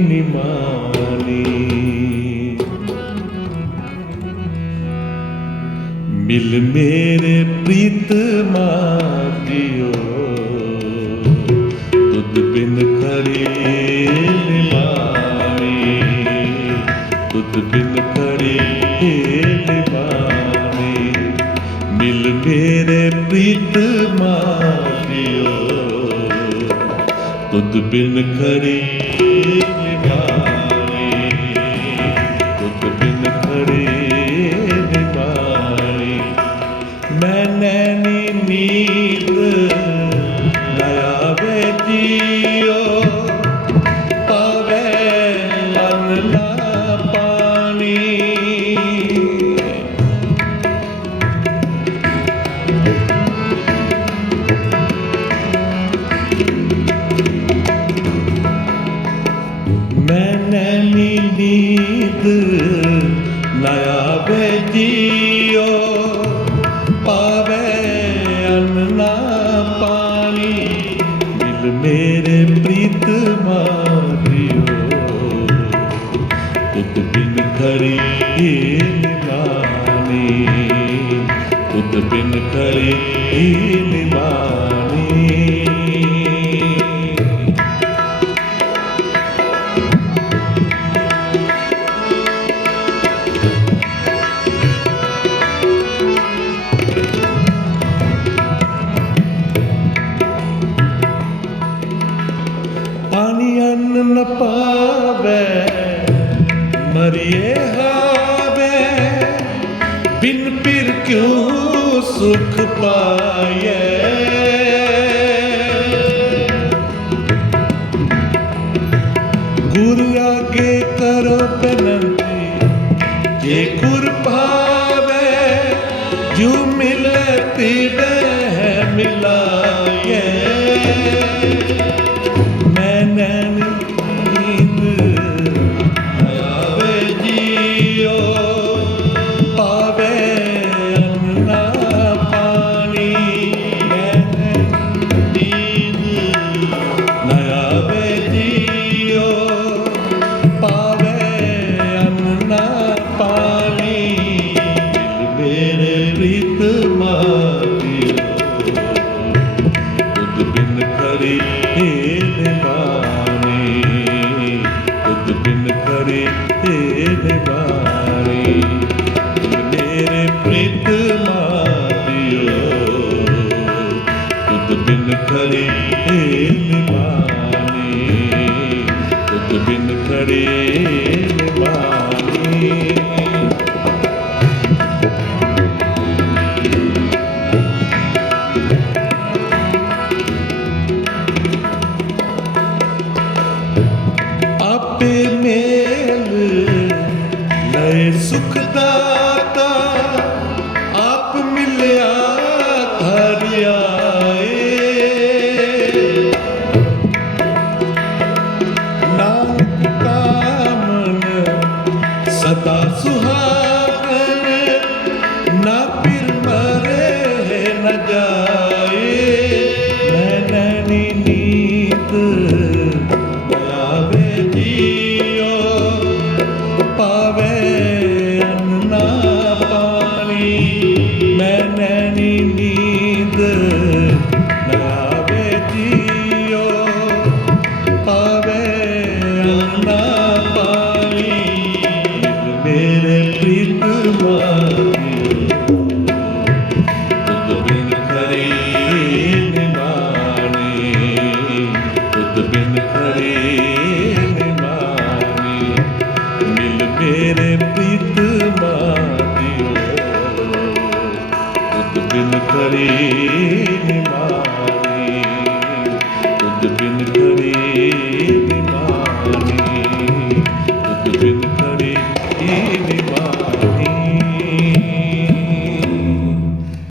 ਨਿਮਾਨੀ ਮਿਲ ਮੇਰੇ ਪ੍ਰੀਤ ਮਾਤਿਓ ਤੁਧ ਬਿਨ ਖੜੀ ਨਿਮਾਨੀ ਤੁਧ ਬਿਨ ਖੜੀ ਤੁਧ ਬਿਨ ਖੜੀ ਨਿਮਾਨੀ ਤੁਧ ਬਿਨ ਖੜੀ ਨਿਮਾਨੀ ਮੈਂ ਨੈਣੀ ਨੀਂਦ ਲਿਆਵੇ ਜੀਓ। ਪਾਵੇ ਅੰਨ ਨਾ ਪਾਣੀ। ਮੈਂ ਨੈਣੀ ਨੀਂਦ ਨਾ ਆਵੇ ਜੀਓ ਪਾਵੇ ਅੰਨ ਨਾ ਪਾਣੀ ਮਿਲ ਮੇਰੇ ਪ੍ਰੀਤ ਮਾਰਿਓ ਤੁਧ ਬਿਨ ਖੜੀ ਨਿਮਾਨੀ ਤੁਧ ਬਿਨ ਖੜੀ ਨਿਮਾਨੀ ਪਾਣੀ ਅੰਨ ਨ ਪਾਵੇ, ਮਰੀਏ ਹਾਵੇ। ਬਿਨ ਪਿਰ ਕਿਉ ਸੁਖ ਪਾਏ ਗੁਰ ਆਗੇ ਕਰੋ ਬੇਨੰਤੀ ਜੇ ਖੜੀ ਨਿਮਾਨੀ ਤੁਧ ਬਿਨ ਖੜੀ ਬਿਨ ਪ੍ਰੇਮ ਮਾਵੀ ਮਿਲ ਮੇਰੇ ਪ੍ਰੀਤ ਮਾਵਿਓ ਤੁਧ ਬਿਨ ਪ੍ਰੇਮ